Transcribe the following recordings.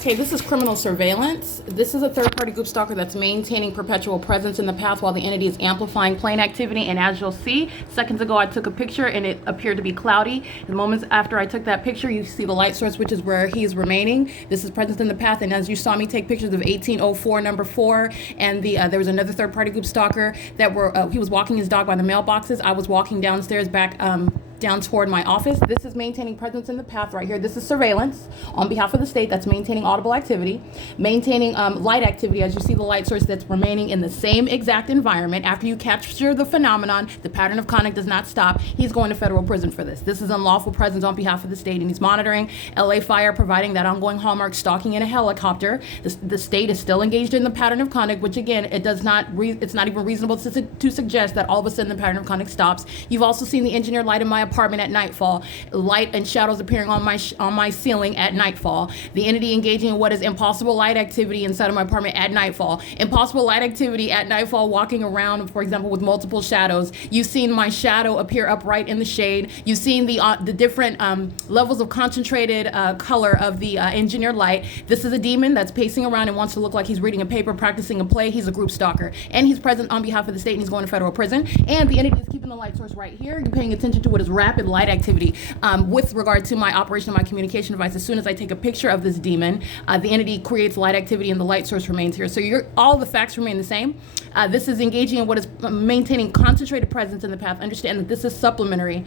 Okay, this is criminal surveillance. This is a third-party group stalker that's maintaining perpetual presence in the path while the entity is amplifying plane activity. And as you'll see, seconds ago I took a picture and it appeared to be cloudy. The moments after I took that picture, you see the light source, which is where he is remaining. This is presence in the path. And as you saw me take pictures of 1804 number 4, and there was another third-party group stalker that he was walking his dog by the mailboxes. I was walking downstairs back down toward my office. This is maintaining presence in the path right here. This is surveillance on behalf of the state that's maintaining audible activity, maintaining light activity. As you see the light source that's remaining in the same exact environment. After you capture the phenomenon, the pattern of conduct does not stop. He's going to federal prison for this. This is unlawful presence on behalf of the state, and he's monitoring LA Fire, providing that ongoing hallmark stalking in a helicopter. The state is still engaged in the pattern of conduct, which again, it's not even reasonable to suggest that all of a sudden the pattern of conduct stops. You've also seen the engineered light in my apartment at nightfall, light and shadows appearing on my ceiling at nightfall, the entity engaging in what is impossible light activity inside of my apartment at nightfall, impossible light activity at nightfall, walking around, for example, with multiple shadows. You've seen my shadow appear upright in the shade. You've seen the different levels of concentrated color of the engineered light. This is a demon that's pacing around and wants to look like he's reading a paper, practicing a play. He's a group stalker, and he's present on behalf of the state, and he's going to federal prison. And the entity is keeping the light source right here. You're paying attention to what is rapid light activity with regard to my operation of my communication device. As soon as I take a picture of this demon, the entity creates light activity and the light source remains here. So all the facts remain the same. This is engaging in what is maintaining concentrated presence in the path. Understand that this is supplementary,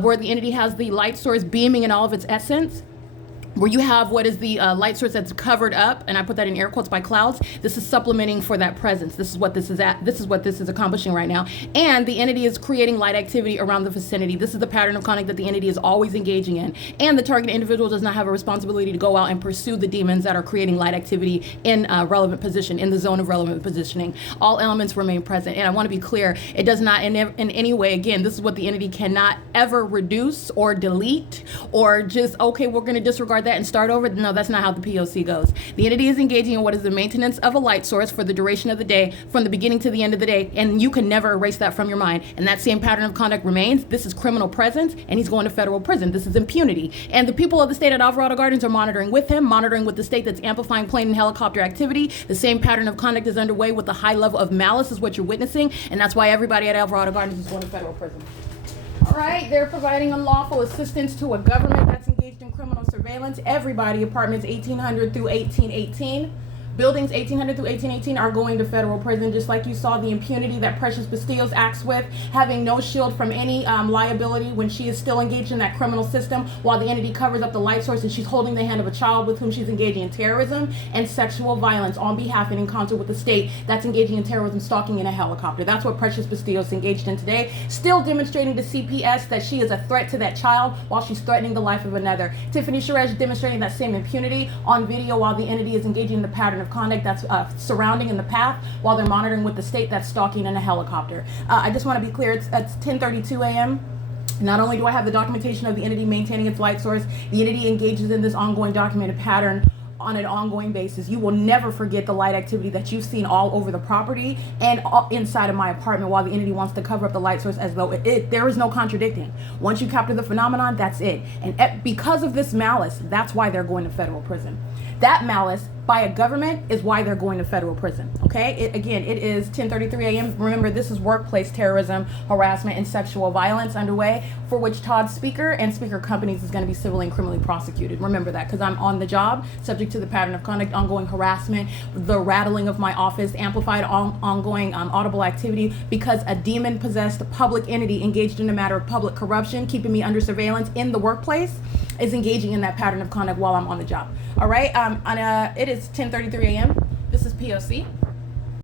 where the entity has the light source beaming in all of its essence. Where you have what is the light source that's covered up, and I put that in air quotes, by clouds. This is supplementing for that presence. This is what this is at. This is what this is accomplishing right now. And the entity is creating light activity around the vicinity. This is the pattern of conduct that the entity is always engaging in. And the target individual does not have a responsibility to go out and pursue the demons that are creating light activity in relevant position, in the zone of relevant positioning. All elements remain present. And I want to be clear, it does not in any way, again, this is what the entity cannot ever reduce or delete or just, okay, we're going to disregard that and start over. No, that's not how the P.O.C. goes. The entity is engaging in what is the maintenance of a light source for the duration of the day, from the beginning to the end of the day, and you can never erase that from your mind. And that same pattern of conduct remains. This is criminal presence, and he's going to federal prison. This is impunity. And the people of the state at Alvarado Gardens are monitoring with him, monitoring with the state that's amplifying plane and helicopter activity. The same pattern of conduct is underway with a high level of malice is what you're witnessing, and that's why everybody at Alvarado Gardens is going to federal prison. All right, they're providing unlawful assistance to a government that's engaged in criminal surveillance. Everybody, apartments 1800 through 1818, buildings 1800 through 1818 are going to federal prison, just like you saw the impunity that Precious Bastillos acts with, having no shield from any liability when she is still engaged in that criminal system, while the entity covers up the light source and she's holding the hand of a child with whom she's engaging in terrorism and sexual violence on behalf and in concert with the state that's engaging in terrorism, stalking in a helicopter. That's what Precious Bastillos engaged in today, still demonstrating to CPS that she is a threat to that child while she's threatening the life of another. Tiffany Sherez demonstrating that same impunity on video while the entity is engaging in the pattern of conduct that's surrounding in the path while they're monitoring with the state that's stalking in a helicopter. I just want to be clear, it's 10:32 a.m. Not only do I have the documentation of the entity maintaining its light source, the entity engages in this ongoing documented pattern on an ongoing basis. You will never forget the light activity that you've seen all over the property and inside of my apartment while the entity wants to cover up the light source as though there is no contradicting. Once you capture the phenomenon, that's it. And because of this malice, that's why they're going to federal prison. That malice by a government is why they're going to federal prison. Okay, it is 10:33 a.m. Remember, this is workplace terrorism, harassment, and sexual violence underway, for which Todd Speaker and Speaker Companies is going to be civilly and criminally prosecuted. Remember that, because I'm on the job, subject to the pattern of conduct, ongoing harassment, the rattling of my office, amplified ongoing audible activity, because a demon-possessed public entity engaged in a matter of public corruption, keeping me under surveillance in the workplace, is engaging in that pattern of conduct while I'm on the job. All right, it is 10:33 a.m. This is P.O.C.